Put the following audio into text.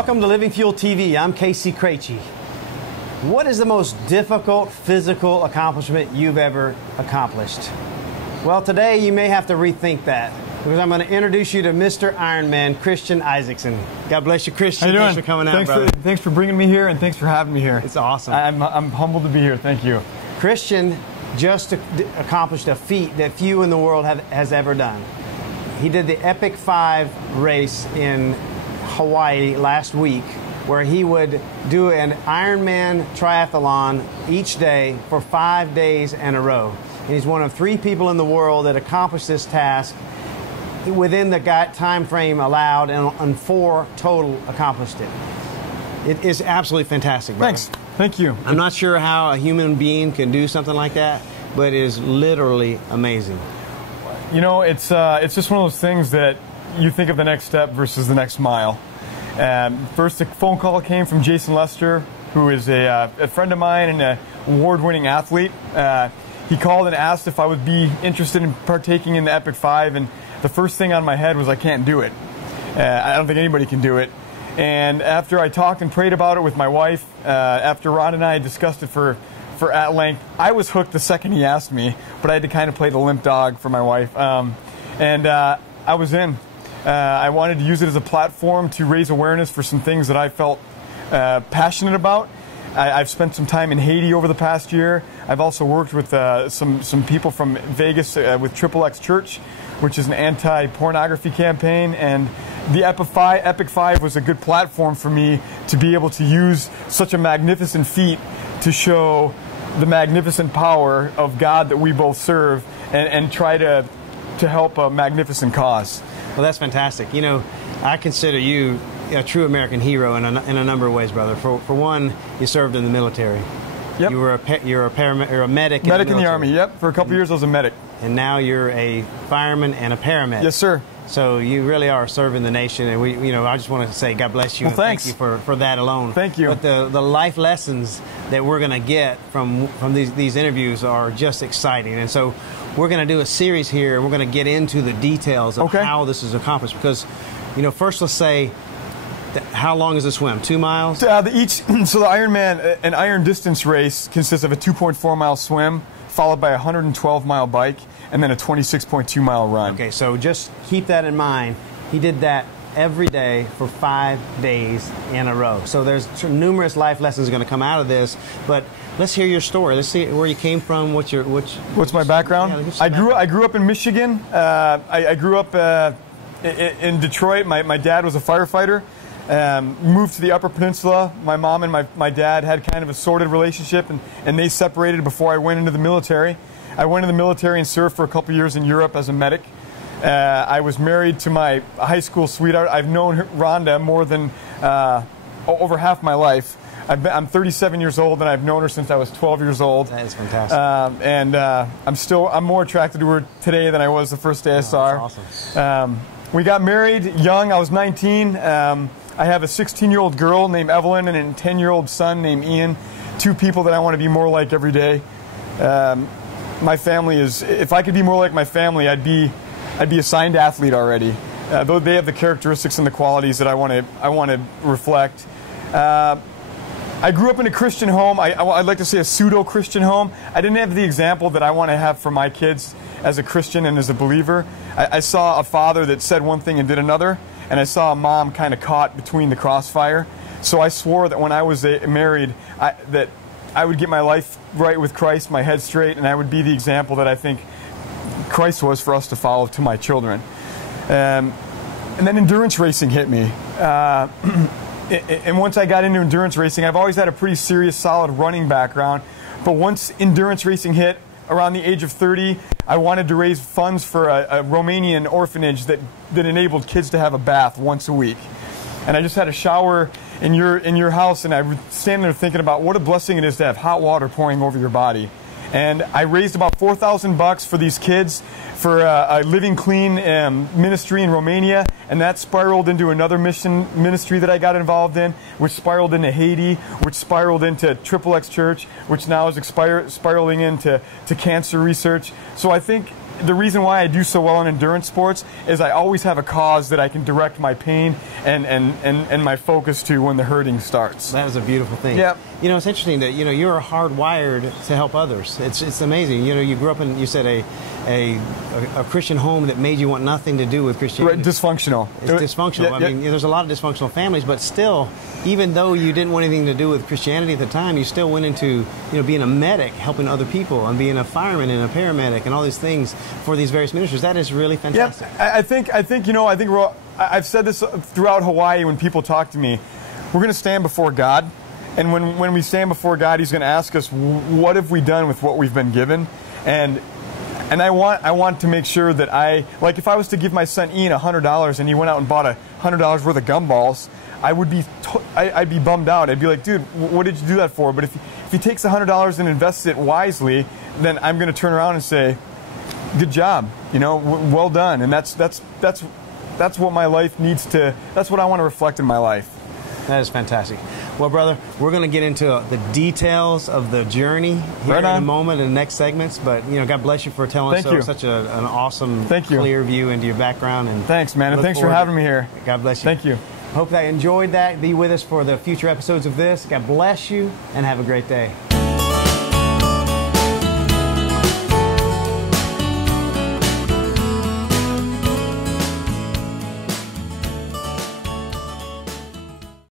Welcome to Living Fuel TV. I'm Craichy. What is the most difficult physical accomplishment you've ever accomplished? Well, today you may have to rethink that because I'm going to introduce you to Mr. Ironman, Christian Isakson. God bless you, Christian. How you doing? Thanks for coming out, brother. Thanks for bringing me here, and thanks for having me here. It's awesome. I'm humbled to be here. Thank you. Christian just accomplished a feat that few in the world has ever done. He did the Epic 5 race in Hawaii last week, where he would do an Ironman triathlon each day for 5 days in a row. And he's one of 3 people in the world that accomplished this task within the time frame allowed, and 4 total accomplished it. It is absolutely fantastic, brother. Thanks. Thank you. I'm not sure how a human being can do something like that, but it is literally amazing. You know, it's just one of those things that you think of the next step versus the next mile. First, a phone call came from Jason Lester, who is a friend of mine and an award-winning athlete. He called and asked if I would be interested in partaking in the Epic 5, and the first thing on my head was I can't do it. I don't think anybody can do it. And after I talked and prayed about it with my wife, after Ron and I discussed it for at length, I was hooked the second he asked me, but I had to kind of play the limp dog for my wife. I was in. I wanted to use it as a platform to raise awareness for some things that I felt passionate about. I've spent some time in Haiti over the past year. I've also worked with some people from Vegas with XXX Church, which is an anti-pornography campaign, and the Epic 5 was a good platform for me to be able to use such a magnificent feat to show the magnificent power of God that we both serve, and try to help a magnificent cause. Well, that's fantastic. You know, I consider you a true American hero in a number of ways, brother. For one, you served in the military. Yep. You're a medic. Medic in the Army. Yep. For a couple years, I was a medic. And now you're a fireman and a paramedic. Yes, sir. So you really are serving the nation, and I just want to say God bless you. Well, thanks. Thank you for that alone. Thank you. But the life lessons that we're going to get from these interviews are just exciting, and so we're going to do a series here, and we're going to get into the details of how this is accomplished. Because, first let's say, how long is the swim? 2 miles? So the Ironman, an iron distance race, consists of a 2.4 mile swim, followed by a 112 mile bike, and then a 26.2 mile run. Okay, so just keep that in mind. He did that every day for 5 days in a row. So there's numerous life lessons going to come out of this, but let's hear your story. Let's see where you came from. What's my background? Yeah, I grew up in Michigan. I grew up in Detroit. My dad was a firefighter. Moved to the Upper Peninsula. My mom and my dad had kind of a sordid relationship, and they separated before I went into the military. I went into the military and served for a couple years in Europe as a medic. I was married to my high school sweetheart. I've known Rhonda more than over half my life. I'm 37 years old, and I've known her since I was 12 years old. That is fantastic. I'm more attracted to her today than I was the first day I saw her. That's awesome. We got married young. I was 19. I have a 16-year-old girl named Evelyn and a 10-year-old son named Ian. 2 people that I want to be more like every day. My family is, if I could be more like my family, I'd be a signed athlete already. Though they have the characteristics and the qualities that I want to reflect. I grew up in a Christian home. I'd like to say a pseudo-Christian home. I didn't have the example that I want to have for my kids as a Christian and as a believer. I saw a father that said one thing and did another, and I saw a mom kind of caught between the crossfire. So I swore that when I was married, that I would get my life right with Christ, my head straight, and I would be the example that I think Christ was for us to follow to my children. And then endurance racing hit me. And once I got into endurance racing, I've always had a pretty serious, solid running background. But once endurance racing hit, around the age of 30, I wanted to raise funds for a Romanian orphanage that enabled kids to have a bath once a week. And I just had a shower in your house, and I was standing there thinking about what a blessing it is to have hot water pouring over your body. And I raised about $4,000 for these kids for a Living Clean ministry in Romania, and that spiraled into another ministry that I got involved in, which spiraled into Haiti, which spiraled into Triple X Church, which now is spiraling into cancer research. So I think the reason why I do so well in endurance sports is I always have a cause that I can direct my pain and my focus to when the hurting starts. That is a beautiful thing. Yep. You know, it's interesting that, you know, you're hardwired to help others. It's amazing. You know, you grew up in, you said, a Christian home that made you want nothing to do with Christianity. Right, dysfunctional. It's dysfunctional. I mean, there's a lot of dysfunctional families, but still, even though you didn't want anything to do with Christianity at the time, you still went into, you know, being a medic, helping other people, and being a fireman and a paramedic, and all these things for these various ministries. That is really fantastic. Yeah, I think you know, I've said this throughout Hawaii when people talk to me. We're going to stand before God, and when we stand before God, He's going to ask us, what have we done with what we've been given? And I want to make sure that like if I was to give my son Ian $100 and he went out and bought $100 worth of gumballs, I'd be bummed out. I'd be like, dude, what did you do that for? But if he takes $100 and invests it wisely, then I'm going to turn around and say, good job, you know, well done. And that's what my life needs to. That's what I want to reflect in my life. That is fantastic. Well, brother, we're going to get into the details of the journey here in a moment in the next segments. But, you know, God bless you for telling us such an awesome, clear view into your background. And thanks, man. And thanks for having me here. God bless you. Thank you. Hope that you enjoyed that. Be with us for the future episodes of this. God bless you, and have a great day.